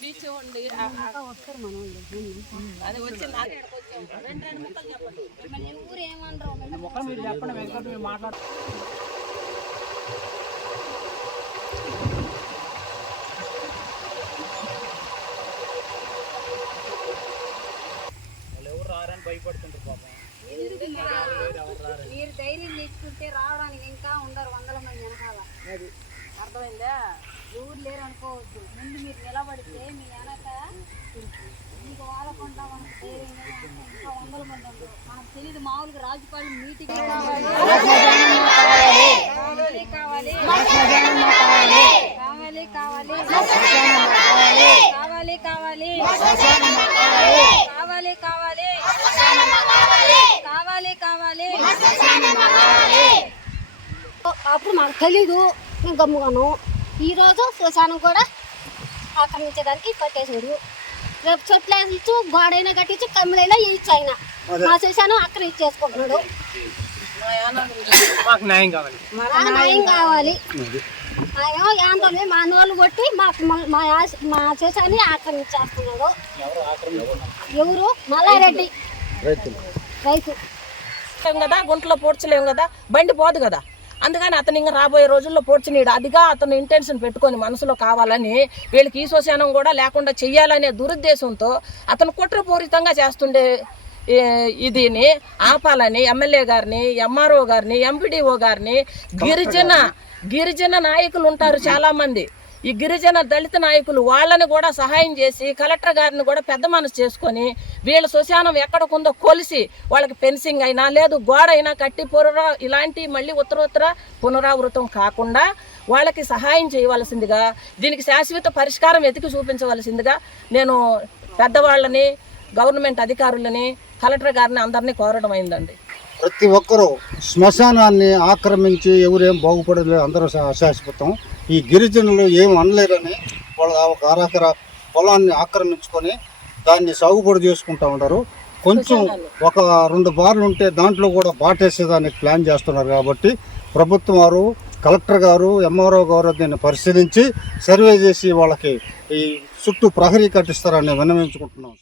Beach ఉండి వస్తారు మన వాళ్ళు అది వచ్చి రెండు ముక్కలు చెప్పండి ఊరు ఏమన్నారు ముక్కలు మీరు చెప్పండి వెంకట మీరు మాట్లాడు ఎవరు రారని భయపడుతుంటారు పాపం మీరు ధైర్యం తెచ్చుకుంటే రావడానికి ఇంకా ఉండరు 100 మంది వెనకాల అది అర్థమైందా ఎవరు లేరు అనుకోవద్దు ముందు మీరు నిలబడితే మీ వెనక మీకు వాళ్ళకుండా మనకు ధైర్యంగా ఇంకా 100 మంది ఉండరు మనకు తెలియదు మామూలుగా రాజుపాలెం మీటింగ్ కావాలి కావాలి కావాలి కావాలి కావాలి కావాలి కావాలి కావాలి కావాలి కావాలి అప్పుడు మాకు తెలీదు మేము గమ్ముగాను ఈరోజు శ్మశానం కూడా ఆక్రమించడానికి పట్టేశాడు రేపు చెట్లు వేయించు గోడైనా కట్టించు కమ్ములైనా వేయించు ఆయన మా శ్మశానం ఆక్రమించేసుకుంటున్నాడు న్యాయం కావాలి ఆందోళన మా నోళ్ళు కొట్టి మా శ్మశాన్ని ఆక్రమించేస్తున్నాడు ఎవరు మల్లారెడ్డి రైతు కదా గుంటలో పోడ్చలేము కదా బండి పోదు కదా అందుకని అతను ఇంకా రాబోయే రోజుల్లో పోడ్చినీడు అదిగా అతను ఇంటెన్షన్ పెట్టుకొని మనసులో కావాలని వీళ్ళకి ఈ శ్మశానం కూడా లేకుండా చెయ్యాలనే దురుద్దేశంతో అతను కుట్రపూరితంగా చేస్తుండే ఇదిని ఆపాలని ఎమ్మెల్యే గారిని ఎంఆర్ఓ గారిని ఎంపీడీఓ గారిని గిరిజన నాయకులు ఉంటారు చాలామంది ఈ గిరిజన దళిత నాయకులు వాళ్ళని కూడా సహాయం చేసి కలెక్టర్ గారిని కూడా పెద్ద మనసు చేసుకొని వీళ్ళ శ్మశానం ఎక్కడికుందో కొలిసి వాళ్ళకి ఫెన్సింగ్ అయినా లేదు గోడ అయినా కట్టి ఇలాంటి మళ్ళీ ఉత్తరోత్తర పునరావృతం కాకుండా వాళ్ళకి సహాయం చేయవలసిందిగా దీనికి శాశ్వత పరిష్కారం వెతికి చూపించవలసిందిగా నేను పెద్దవాళ్ళని గవర్నమెంట్ అధికారులని కలెక్టర్ గారిని అందరినీ కోరడం అయిందండి. ప్రతి ఒక్కరూ శ్మశానాన్ని ఆక్రమించి ఎవరేం బాగుపడలేదు అందరూ అశాశ్వతం ఈ గిరిజనులు ఏం అనలేరని వాళ్ళ ఒక అరకర పొలాన్ని ఆక్రమించుకొని దాన్ని సాగుబడి చేసుకుంటూ ఉంటారు కొంచెం ఒక 2 బార్లు ఉంటే దాంట్లో కూడా బాటేసేదానికి ప్లాన్ చేస్తున్నారు కాబట్టి ప్రభుత్వం వారు కలెక్టర్ గారు ఎంఆర్ఓ గారు దీన్ని పరిశీలించి సర్వే చేసి వాళ్ళకి ఈ చుట్టూ ప్రహరీ కట్టిస్తారని విన్నవించుకుంటున్నాం.